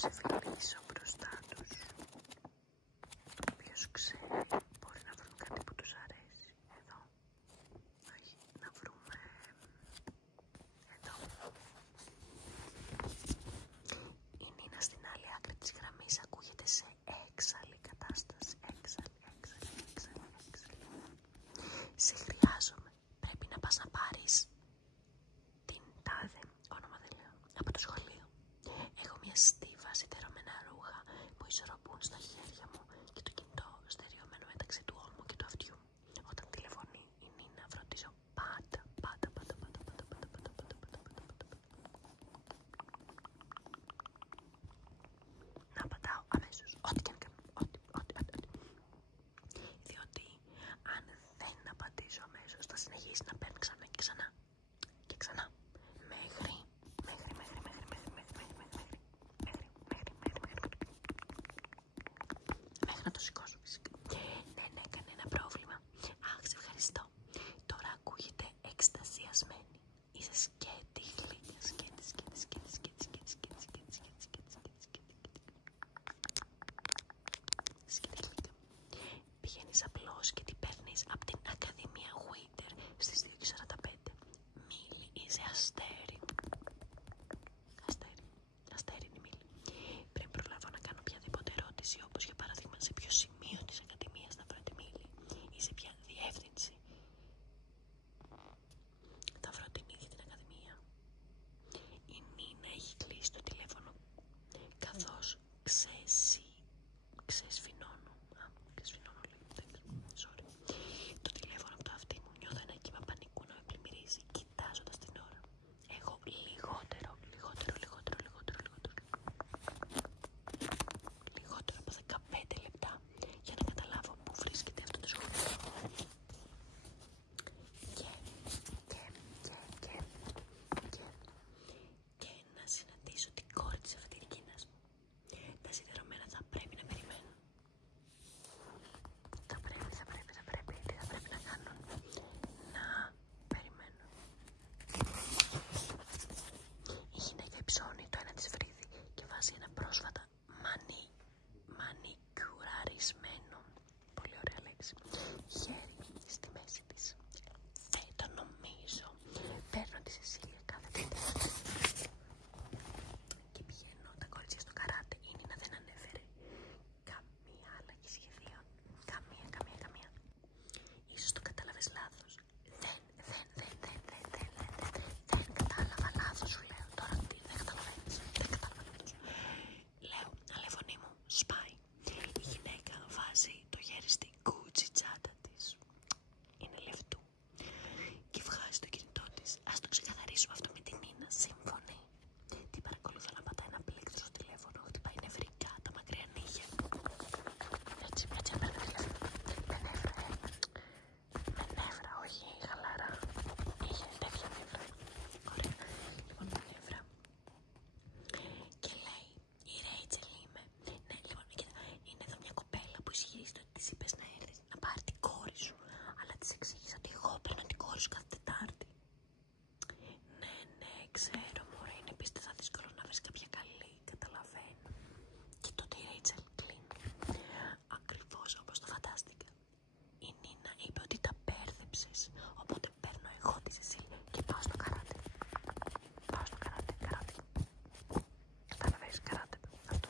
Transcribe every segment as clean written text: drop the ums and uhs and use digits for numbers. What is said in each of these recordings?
σε φιλήσω μπροστά τους. Ποιος ξέρει, μπορεί να βρουν κάτι που τους αρέσει. Εδώ. Όχι, να βρούμε... Εδώ. Η Νίνα στην άλλη άκρη της γραμμής ακούγεται σε έξαλλη κατάσταση. Έξαλλη. Σε χρειάζομαι. Πρέπει να πας να πάρεις την τάδε, όνομα δεν λέω, από το σχολείο. Έχω μια στίβα σιδερωμένα ρούχα που ισορροπούν στα χέρια μου και το κινητό στεριωμένο μεταξύ του ώμου και του αυτιού. Όταν τηλεφωνεί η Νίνα φροντίζω πάντα να απαντάω αμέσως, ό,τι και αν κάνω, ό,τι. Διότι αν δεν απαντήσω αμέσως θα συνεχίσει να παίρνει ξανά και ξανά και ξανά μέχρι να το σηκώσω φυσικά. Ναι, κανένα πρόβλημα. Αχ, σε ευχαριστώ. Τώρα ακούγεται εκστασιασμένη. Είσαι σκέτη γλύκια, σκέτη. Πηγαίνεις απλώς και την παίρνεις από την Ακαδημία Winter στις 2:45. Μίλη, είσαι αστέρι. Αστέρι είναι η Μίλη. Πριν προλάβω να κάνω οποιαδήποτε ερώτηση, όπως για παράδειγμα σε ποιο σημείο της Ακαδημίας θα βρω τη Μίλη ή σε ποια διεύθυνση θα βρω την ίδια την Ακαδημία, η Νίνα έχει κλείσει το τηλέφωνο καθώς ξεσφινώνω το τηλέφωνο από το αυτί μου. Νιώθω ένα κύμα πανικού να με πλημμυρίζει κοιτάζοντας την ώρα. Έχω λιγότερο από 15 λεπτά για να καταλάβω πού βρίσκεται αυτό το σχολείο και να συναντήσω την κόρη της αφεντηρικίνας μου. Τα σιδερωμένα θα πρέπει να περιμένουν. Θα πρέπει, τι θα πρέπει να κάνουν? Να περιμένουν. Η γυναίκα υψώνει το ένα της φρύδι και βάζει ένα πρόσφατα μανικιουραρισμένο, πολύ ωραία λέξη, χέρι στη μέση της. Δεν το νομίζω. Παίρνω τη Σεσίλια κάθε Τετάρτη και πηγαίνω τα κορίτσια στο καράτε. Η Νίνα δεν ανέφερε καμία άλλαγη σχεδίων. Καμία. Ίσως το κατάλαβες λάθος. Δεν κατάλαβα λάθος, σου λέω. Τώρα τι, δεν καταλαβαίνεις. Δεν κατάλαβα λάθος. Λέω, αλεφωνή μου, σπάει. Η γυναίκα βάζει το χέρι στην κούτσι τσάντα της. Είναι λεφτού. Και βγάζει το κινητό της. Ας το ξεκαθαρίσουμε αυτό με την Νίνα. Σύμφωνη. Την παρακολουθώ να πατάει ένα πλήκτρο στο τηλέφωνο. Χτυπάει νευρικά τα μακριά νύχια. Έτσι έπαιρνε τηλέφωνο. Με νεύρα, όχι χαλαρά. Είχε τέτοια νεύρα. Ωραία. Λοιπόν, με νεύρα. Και λέει, η Ρέιτσελ είμαι. Ναι, λοιπόν, κοίτα, είναι εδώ μια κοπέλα που ισχυρίζεται ότι της είπες να έρθεις να πάρει την κόρη σου. Αλλά της εξήγησα ότι εγώ παίρνω την κόρη σου κάθε Τετάρτη. Ναι, ξέρω, μωρέ, είναι πίστευτα δύσκολο να βρεις κάποια καλή, καταλαβαίνω. Και τότε η Ρέιτσελ κλείνει. Ακριβώς όπως το φαντάστηκα. Η Νίνα είπε ότι τα μπέρδεψες, οπότε παίρνω εγώ τη Σεσίλια και πάω στο καράτε. Καράτε. Κατάλαβες, καράτε. Αυτό.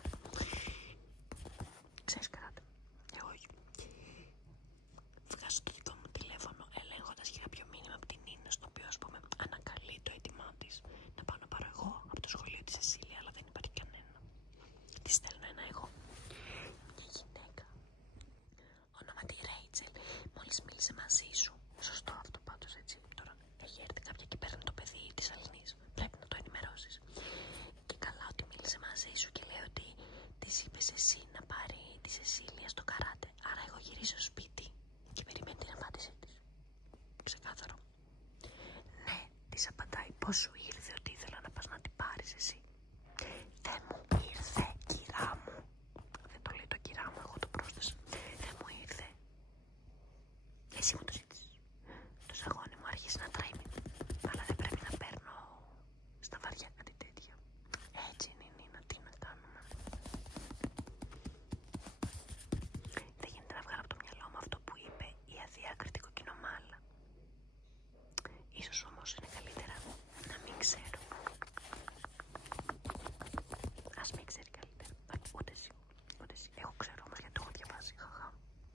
Ξέρεις καράτε. Εγώ όχι. Βγάζω το δικό μου τηλέφωνο ελέγχοντας για κάποιο μήνυμα από την Νίνα, στο οποίο ας πούμε ανακαλεί το αίτημά της να πάω να πάρω εγώ από το σχολείο τη Σεσίλια, αλλά δεν υπάρχει κανένα. Της στέλνω ένα εγώ. Μια γυναίκα ονόματι Ρέιτσελ μόλις μίλησε μαζί σου. Σωστό αυτό πάντως, έτσι. Τώρα έχει έρθει κάποια και παίρνει το παιδί της Αλληνής. Πρέπει να το ενημερώσεις. Και καλά ότι μίλησε μαζί σου και λέει ότι της είπες εσύ να πάρει τη Σεσίλια στο καράτε. Άρα εγώ γυρίζω σπίτι και περιμένει την απάντησή της. Ξεκάθαρο. Ναι, της απαντάει πως σου ήρθε ότι ήθελα να πας να την πάρεις εσύ. Δεν μου ήρθε, κυρά μου. Δεν το λέει το κυρά μου, εγώ το πρόσθεσα. Δεν μου ήρθε. Εσύ μου το ζήτησες. Το σαγόνι μου άρχισε να τρέμει. Αλλά δεν πρέπει να παίρνω στα βαριά κάτι τέτοια. Έτσι είναι η Νίνα, τι να κάνουμε. ίσως